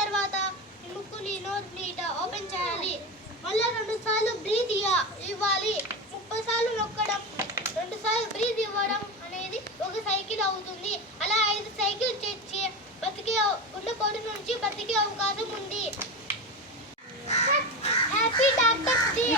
తర్వాత ముక్కుని నోరుని ఓపెన్ చేయాలి. మళ్ళీ 2 సార్లు బ్రీత్ ఇవ్వాలి. 30 సార్లు నొక్కడం, 2 సార్లు బ్రీత్ ఇవ్వడం అనేది ఒక సైకిల్ అవుతుంది. అలా 5 సైకిల్ చేసి గుండెపోటు నుంచి బతికే అవకాశం ఉంది. Happy doctors day.